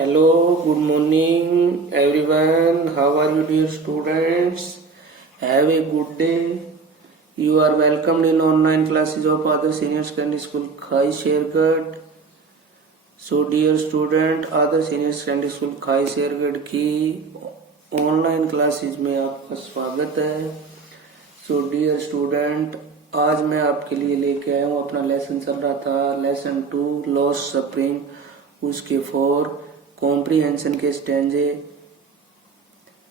Hello, good morning everyone. How are you, dear students? Have a good day. You are welcomed in online classes of Other Senior Secondary School Khai Shergarh. So, dear student, Other Senior Secondary School Khai Shergarh की online classes में आपका स्वागत है। So dear student, आज मैं आपके लिए लेके आया हूँ, अपना लेसन चल रहा था लेसन 2 लॉस्ट सफरिंग, उसके 4 कॉम्प्रीहेंशन के स्टेंजे,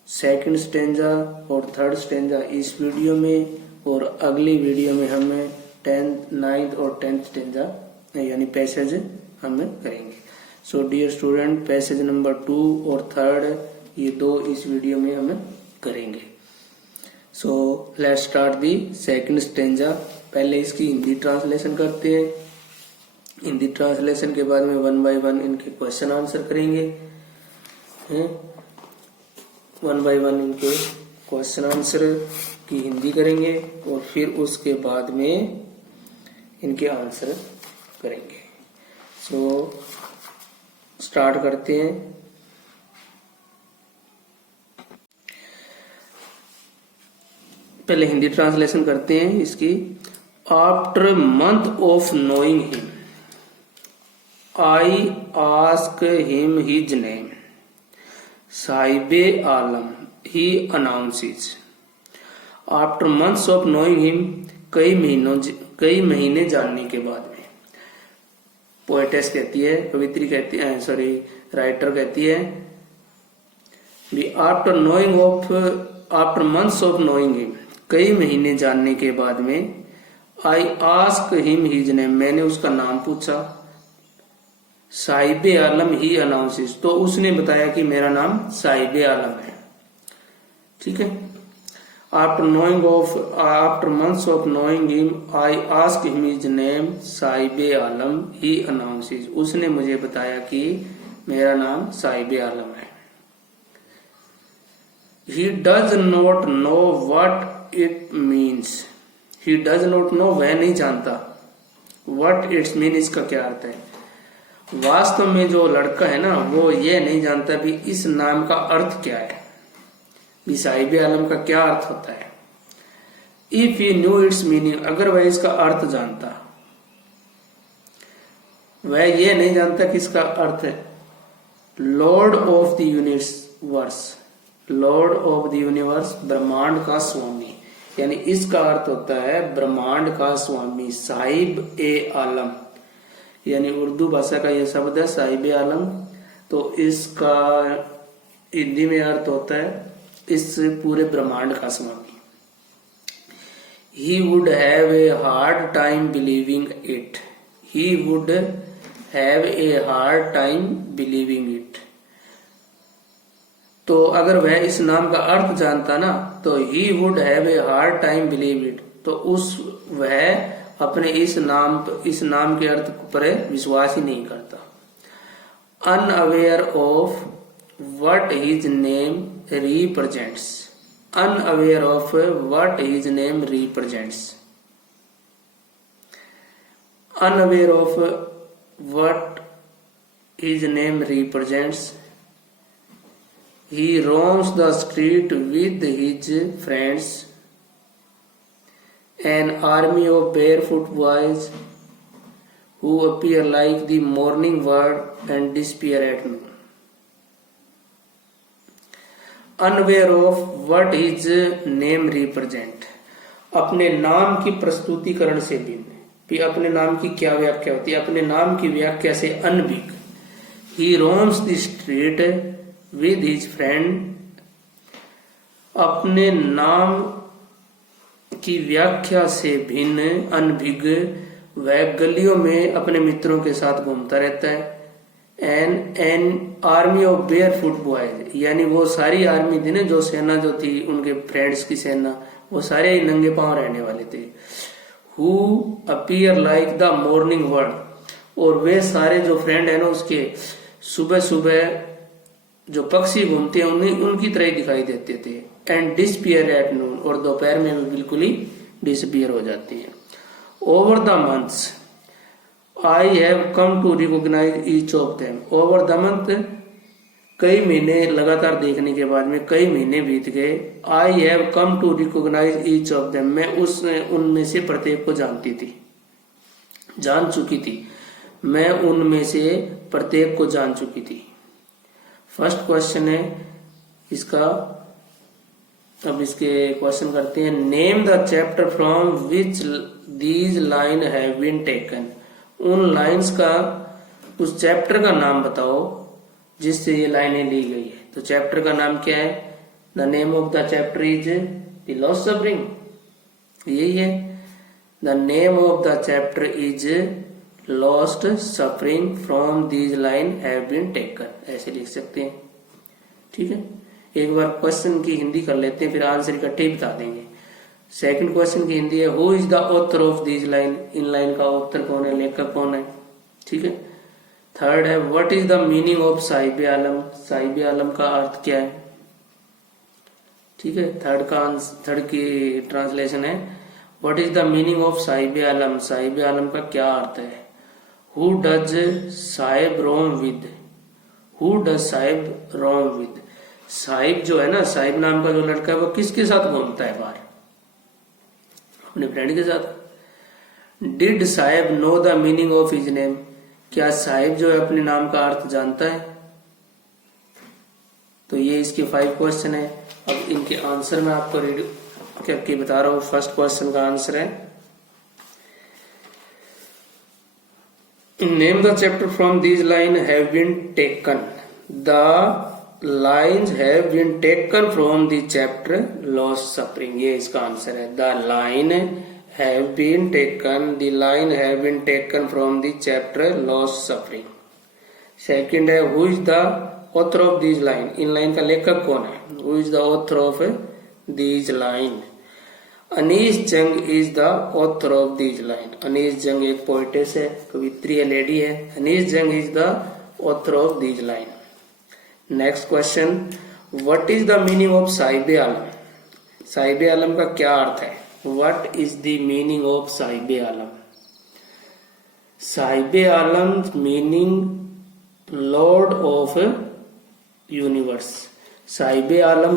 सेकंड स्टेंजा और थर्ड स्टेंजा इस वीडियो में, और अगली वीडियो में हमें 10th, 9th और 10th स्टेंजा यानी पैसेज हमें करेंगे। So dear student, passage number 2 और 3 ये दो इस वीडियो में हमें करेंगे। So let's start the second stanza. पहले इसकी हिंदी ट्रांसलेशन करते हैं। हिंदी ट्रांसलेशन के बाद में 1 बाय 1 इनके क्वेश्चन आंसर करेंगे। 1 बाय 1 इनके क्वेश्चन आंसर की हिंदी करेंगे और फिर उसके बाद में इनके आंसर करेंगे। सो स्टार्ट करते हैं। पहले हिंदी ट्रांसलेशन करते हैं इसकी। After month of knowing him I asked him his name. Sahibe Alam, he announces. After months of knowing him, कई महीने जानने के बाद में, पोएटेस कहती है, कवित्री कहती है, सॉरी राइटर कहती है, after months of knowing him, कई महीने जानने के बाद में, I asked him his name, मैंने उसका नाम पूछा। साहिबे आलम ही अनाउंसेस, तो उसने बताया कि मेरा नाम साहिबे आलम है। ठीक है। After months of knowing him I asked him his name Sahibe Alam he announces, उसने मुझे बताया कि मेरा नाम साहिबे आलम है। He does not know what it means, he does not know, वह नहीं जानता, व्हाट इट्स मीन, इसका क्या अर्थ है। वास्तव में जो लड़का है ना, वो ये नहीं जानता भी इस नाम का अर्थ क्या है, भी साहिबे आलम का क्या अर्थ होता है। If you new it's meaning, अगर वह इसका अर्थ जानता, वह ये नहीं जानता कि इसका अर्थ है Lord of the universe, Lord of the universe, ब्रह्मांड का स्वामी, यानी इसका अर्थ होता है ब्रह्मांड का स्वामी, साहिब ए आलम, यानी उर्दू भाषा का यह शब्द है साहिबे आलम। तो इसका हिंदी में अर्थ होता है इस पूरे ब्रह्मांड का स्वामी। He would have a hard time believing it, he would have a hard time believing it. तो अगर वह इस नाम का अर्थ जानता ना, तो ही would have a hard time believe it, तो वह अपने इस नाम के अर्थ पर विश्वास ही नहीं करता। Unaware of what his name represents, unaware of what his name represents, unaware of what his name represents. He roams the street with his friends, an army of barefoot boys who appear like the morning word and disappear at noon. Unaware of what his name represent, अपने नाम की प्रस्तुतिकरण से भिन्न, भी अपने नाम की क्या व्याख्या होती है, अपने नाम की व्याख्या से अनभिज्ञ। He roams the street with his friend, अपने नाम की व्याख्या से भिन्न अनभिज्ञ, वह गलियों में अपने मित्रों के साथ घूमता रहता है। N army of barefoot boys, यानी वो सारी आर्मी थी ना, जो सेना जो थी उनके फ्रेंड्स की सेना, वो सारे ही नंगे पांव रहने वाले थे। Who appear like the morning word, और वे सारे जो फ्रेंड है ना उसके, सुबह सुबह जो पक्षी घूमते हैं उनकी तरह दिखाई देते थे। एंड डिसपियर एट नून, और दोपहर में बिल्कुल ही डिसपियर हो जाती है। Over the months I have come to recognize each of them. Over the month कई महीने लगातार देखने के बाद में कई महीने बीत गए। I have come to recognise each of them, मैं उनमें से प्रत्येक को जान चुकी थी। मैं उनमें से प्रत्येक को जान चुकी थी। फर्स्ट क्वेश्चन है इसका। अब इसके क्वेश्चन करते हैं। Name the chapter from which these line have been taken, उन लाइंस का, उस चैप्टर का नाम बताओ जिससे ये लाइनें ली गई है। तो चैप्टर का नाम क्या है? The name of the chapter is the lost suffering, यही है। The name of the chapter is lost suffering from these line have been taken, ऐसे लिख सकते हैं। ठीक है, एक बार क्वेश्चन की हिंदी कर लेते हैं, फिर आंसर इकट्ठे ही बता देंगे। सेकंड क्वेश्चन की हिंदी है who is the author of these line, इन लाइन का ऑथर कौन है, लेखक कौन है। ठीक है। थर्ड है what is the meaning of Sahib Alam, Sahib Alam का अर्थ क्या है। ठीक है। थर्ड की ट्रांसलेशन है what is the meaning of Sahib Alam, Sahib Alam का क्या अर्थ है। Who does Sahib roam with, who does Sahib roam with, Sahib जो है ना, साहिब नाम का जो लड़का है वो किसके साथ घूमता है बाहर, अपने फ्रेंड के साथ। Did Sahib no the meaning of his name, क्या साहिब जो है अपने नाम का अर्थ जानता है। तो ये इसके 5 क्वेश्चन है। अब इनके आंसर मैं आपको रीड करके बता रहा हूं। फर्स्ट क्वेश्चन का आंसर है name the chapter from these line have been taken, the lines have been taken from the chapter lost suffering, ये इसका आंसर है। The line have been taken, the line have been taken from the chapter lost suffering. Second है who is the author of these line, in line का लेखक कौन है। who is the author of these line, Anees जंग is the author of these line, Anees जंग एक poetess है, कवित्री है, लेडी है। अनीस जंग is the author of these line. Next question what is the meaning of Sahib Alam, Sahib Alam का क्या अर्थ है। What is the meaning of Sahib Alam, Sahib Alam meaning Lord of universe, Sahib Alam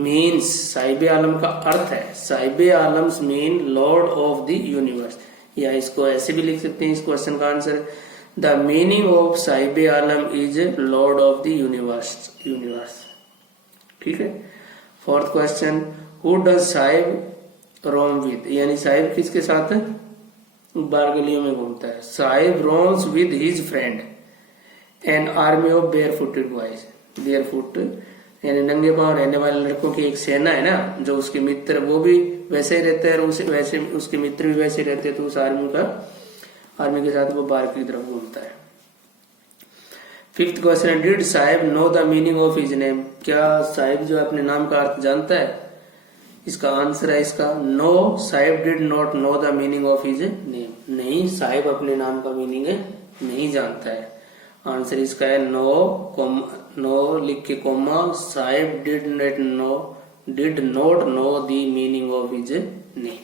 means, Sahib Alam का अर्थ है, साहिब आलम mean Lord of the universe, या इसको ऐसे भी लिख सकते हैं। इस क्वेश्चन का answer the meaning of Sahib Alam is lord of the universe. ठीक है। Fourth question who does Sahib roam with, यानी साहिब किसके साथ है, बार गलियों में घूमता है। Saheb roams with his friend an army of barefooted boys, barefoot यानी नंगे पांव रहने वाले लड़कों की एक सेना है ना, जो उसके मित्र वो भी वैसे ही रहते हैं और वैसे उसके मित्र भी वैसे रहते हैं, तो उस आर्मी के साथ वो बाहर की तरफ घूमता है। Fifth question did Sahib no the meaning of his name, क्या साहिब जो अपने नाम का अर्थ जानता है। इसका आंसर है इसका no Saheb did not know the meaning of his name, नहीं साहिब अपने नाम का मीनिंग नहीं जानता है। आंसर इसका है नो लिख के comma Saheb did not know the meaning of his name.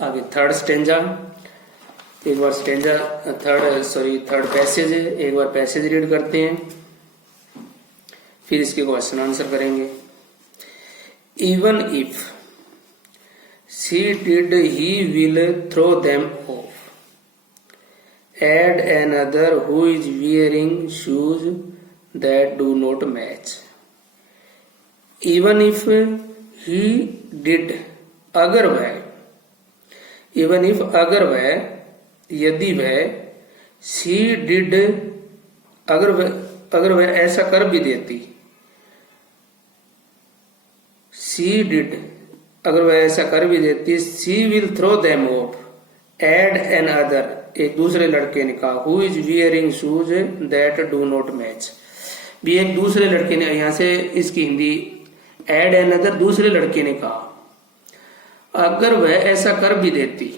आगे थर्ड स्टेंजा, एक बार स्टेंजा थर्ड पैसेज है, एक बार पैसेज रीड करते हैं, फिर इसके क्वेश्चन आंसर करेंगे। Even if she did, he will throw them off. Add another who is wearing shoes that do not match. Even if he did, अगर वह, even if अगर वह, यदि वह, she did, अगर वह ऐसा कर भी देती, she did, अगर वह ऐसा कर भी देती, she will throw them off. Add another, एक दूसरे लड़के ने कहा, who is wearing shoes that do not match. भी एक दूसरे लड़के ने, यहां से इसकी हिंदी add another, दूसरे लड़के ने कहा अगर वह ऐसा कर भी देती,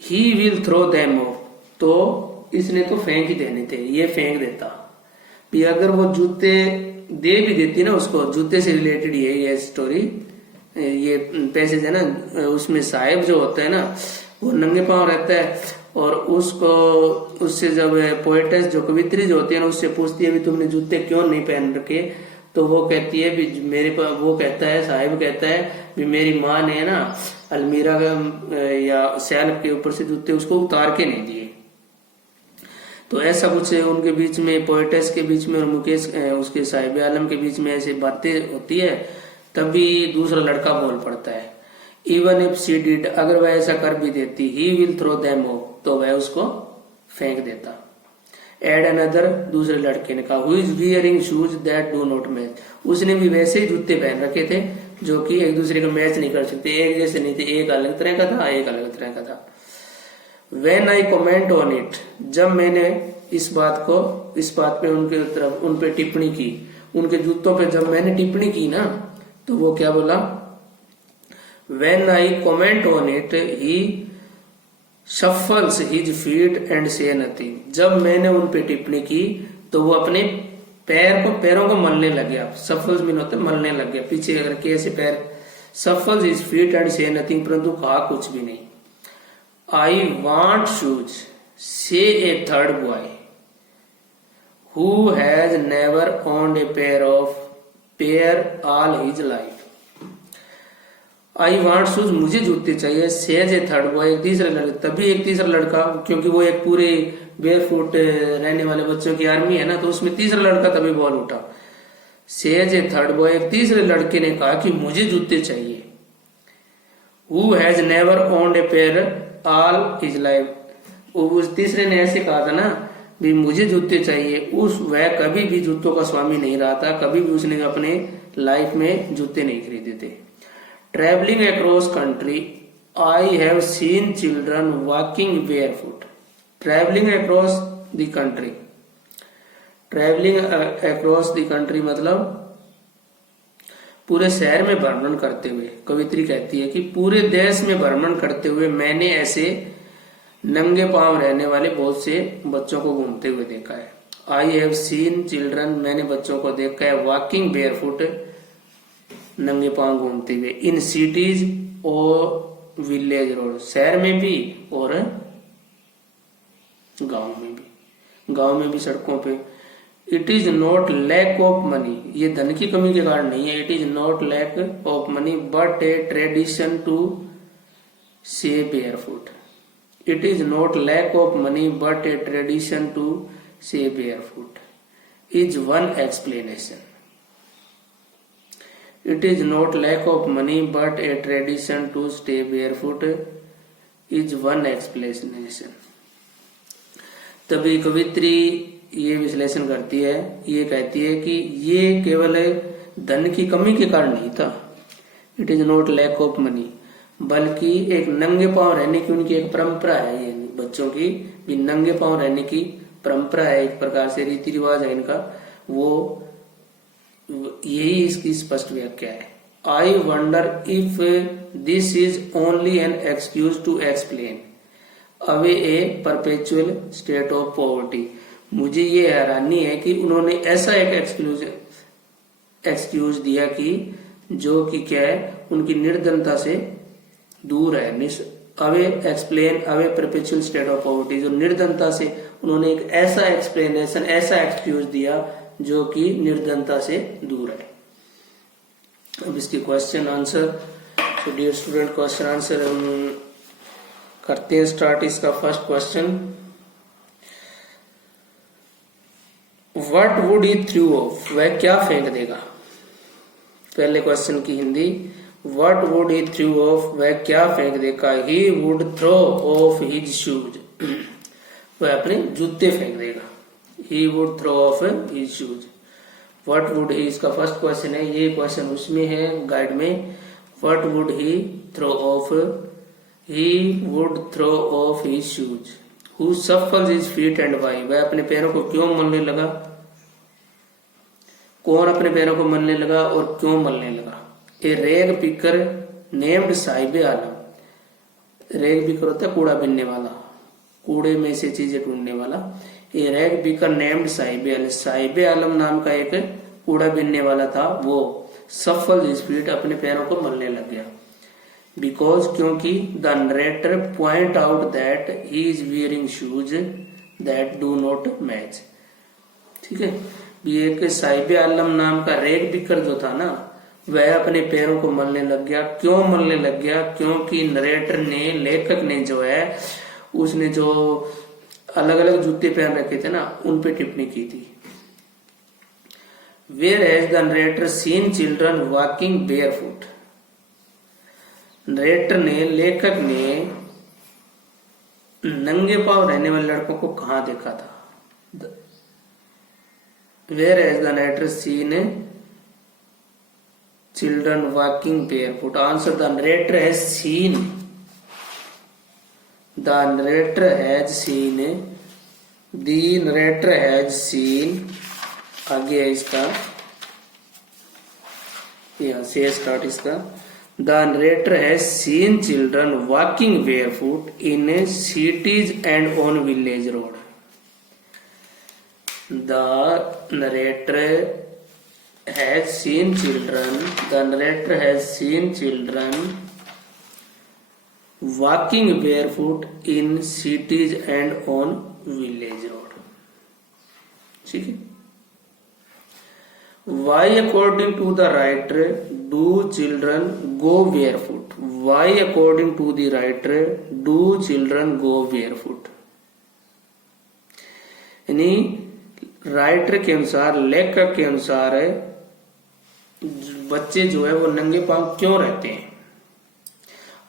he will throw them off, तो इसने तो फेंक ही देने थे, ये फेंक देता। भी अगर वो जूते दे भी देती ना उसको, जूते से रिलेटेड ये स्टोरी, ये पैसेज है ना, उसमें साहिब जो होता है ना वो नंगे पांव रहता है और उसको उससे जब पोएटेस जो कवित्री जो होती है ना उससे पूछती है भी तुमने जूते क्यों नहीं पहन रखे, तो वो कहती है भी मेरे पास, वो कहता है साहिब कहता है भी मेरी माँ ने ना अलमीरा या शेल्फ के ऊपर से जूते उसको उतार के नहीं दिए। तो ऐसा कुछ उनके बीच में, पोएटेस के बीच में और मुकेश उसके साहिब आलम के बीच में ऐसी बातें होती है। तभी दूसरा लड़का बोल पड़ता है, इवन इफ शी डिड, अगर वह ऐसा कर भी देती, he will throw them off, तो वह उसको फेंक देता। एड अनदर, दूसरे लड़के ने कहा, who is wearing shoes that do not match, उसने भी वैसे ही जूते पहन रखे थे जो कि एक दूसरे को मैच नहीं कर सकते, एक जैसे नहीं थे, एक अलग तरह का था, एक अलग तरह का था। When I comment on it, जब मैंने इस बात पे उनके तरफ उन पे टिप्पणी की, उनके जूतों पे जब मैंने टिप्पणी की ना, तो वो क्या बोला, When I comment on it, he shuffles his feet and say nothing. जब मैंने उन पे टिप्पणी की तो वो अपने पैरों को मलने लग गया। सफल्स मीन होता है मलने लग गया, पीछे अगर कैसे पैर, shuffles his feet and say nothing, परंतु कहा कुछ भी नहीं। I want shoes, say a third boy who has never owned a pair all his life. I want shoes, मुझे जूते चाहिए, सेज ए थर्ड बॉय, एक तीसरा लड़का, तभी एक तीसरा लड़का, क्योंकि वो एक पूरे बेयरफुट रहने वाले बच्चों की आर्मी है ना, तो उसमें तीसरा लड़का तभी बोल उठा, सेज ए थर्ड बॉय, एक तीसरे लड़के ने कहा कि मुझे जूते चाहिए। Who has never owned a pair all his life, उस तीसरे ने ऐसे कहा था ना भी मुझे जूते चाहिए, वह कभी भी जूतों का स्वामी नहीं रहा था, कभी भी उसने अपने लाइफ में जूते नहीं खरीदे थे। Travelling across country, I have seen children walking barefoot. Travelling across the country, travelling across the country मतलब पूरे शहर में भ्रमण करते हुए, कवित्री कहती है कि पूरे देश में भ्रमण करते हुए मैंने ऐसे नंगे पांव रहने वाले बहुत से बच्चों को घूमते हुए देखा है। आई हैव सीन चिल्ड्रन, मैंने बच्चों को देखा है, वॉकिंग बेयरफुट, नंगे पांव घूमते हुए, इन सिटीज और विलेज रोड, शहर में भी और गांव में भी, गांव में भी सड़कों पे। It is not lack of money, ये धन की कमी के कारण नहीं है, it is not lack of money but a tradition to say barefoot. It is not lack of money but a tradition to say barefoot is one explanation. It is not lack of money but a tradition to stay barefoot is one explanation. तभी कवित्री ये विश्लेषण करती है, ये कहती है कि ये केवल धन की कमी के कारण नहीं था, it is not lack of money, बल्कि एक नंगे पांव रहने की उनकी एक परंपरा है, ये बच्चों की भी नंगे पांव रहने की परंपरा है, एक प्रकार से रीति रिवाज है इनका, वो यही इसकी स्पष्ट व्याख्या है। I wonder if this is only an excuse to explain away a perpetual state of poverty. मुझे ये हैरानी है कि उन्होंने ऐसा एक एक्सक्यूज दिया कि जो कि क्या है, उनकी निर्धनता से दूर है। Away explain away perpetual state of poverty, जो निर्धनता से, उन्होंने एक ऐसा एक्सप्लेनेशन, ऐसा एक्सक्यूज दिया जो कि निर्धनता से दूर है। अब इसकी क्वेश्चन आंसर, तो डियर स्टूडेंट क्वेश्चन आंसर हम करते हैं स्टार्ट। इसका first question, what would he throw off, वह क्या फेंक देगा। पहले क्वेश्चन की Hindi, what would he throw off, वह क्या फेंक देगा। He would throw off his shoes, वह अपने जूते फेंक देगा। He would throw off his shoes. What would he, इसका फर्स्ट क्वेश्चन है, ये क्वेश्चन उसमें है गाइड में। What would he throw off? He would throw off his shoes. Who shuffles his feet and why? वह अपने पैरों को क्यों मलने लगा, कौन अपने पैरों को मलने लगा और क्यों मलने लगा। ए रैग पिकर नेम्ड साहिब आलम, रैग पिकर होता है कूड़ा बीनने वाला, कूड़े में से चीजें ढूंढने वाला। ए rag picker named Sahib Alam, Sahib आलम नाम का एक कूड़ा बीनने वाला था, वो सफल हिज फीट, अपने पैरों को मलने लग गया। बिकॉज क्योंकि the narrator point out that he is wearing shoes that do not match. ठीक है, ये एक साहिब आलम नाम का रेग बिकर जो था ना, वह अपने पैरों को मलने लग गया। क्यों मलने लग गया? क्योंकि नरेटर ने, लेखक ने जो है, उसने जो अलग अलग जूते पहन रखे थे ना, उन पे टिप्पणी की थी। Where has the narrator seen children walking barefoot. Narrator ने, लेखक ने नंगे पांव रहने वाले लड़कों को कहां देखा था? Where has the narrator seen children walking barefoot? Answer: the narrator has seen. The narrator has seen. The narrator has seen. आगे है इसका, यहाँ से स्टार्ट इसका। The narrator has seen children walking barefoot in cities and on village road. The narrator has seen children. The narrator has seen children walking barefoot in cities and on village road. ठीक है। Why according to the writer do children go barefoot? Why according to the writer do children go barefoot? यानी writer के अनुसार, लेखक के अनुसार बच्चे जो है वो नंगे पांव क्यों रहते हैं?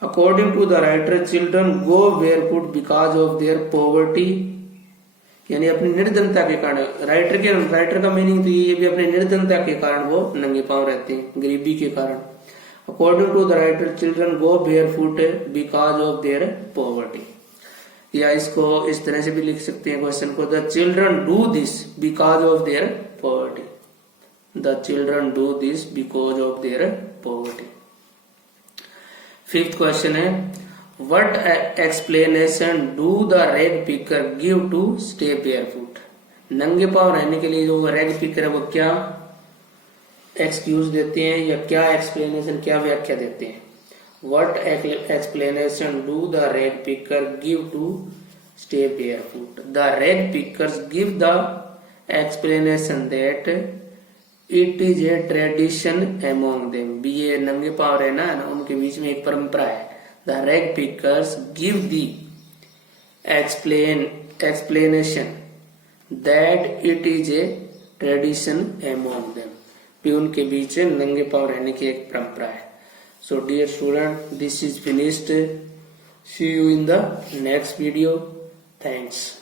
According to the writer children go barefoot because of their poverty, यानी अपनी निर्धनता के कारण। राइटर का मीनिंग तो ये भी अपनी निर्धनता के कारण वो नंगे पांव रहते हैं, गरीबी के कारण। According to the writer children go barefoot because of their poverty. या इसको इस तरह से भी लिख सकते हैं क्वेश्चन को, the children do this because of their poverty. The children do this because of their poverty. Fifth question है, what explanation do the rag picker give to stay barefoot? नंगे पांव रहने के लिए जो रैग पिकर है वो क्या एक्सक्यूज देते हैं या क्या एक्सप्लेनेशन, क्या व्याख्या देते हैं? What explanation do the rag picker give to stay barefoot? The rag pickers give the explanation that it is a tradition among them. भी ये नंगे पांव रहना है ना, उनके बीच में एक परंपरा है। The rag pickers give the explanation that it is a tradition among them. भी उनके बीच नंगे पांव रहने की एक परंपरा है। So dear student, this is finished. See you in the next video. Thanks.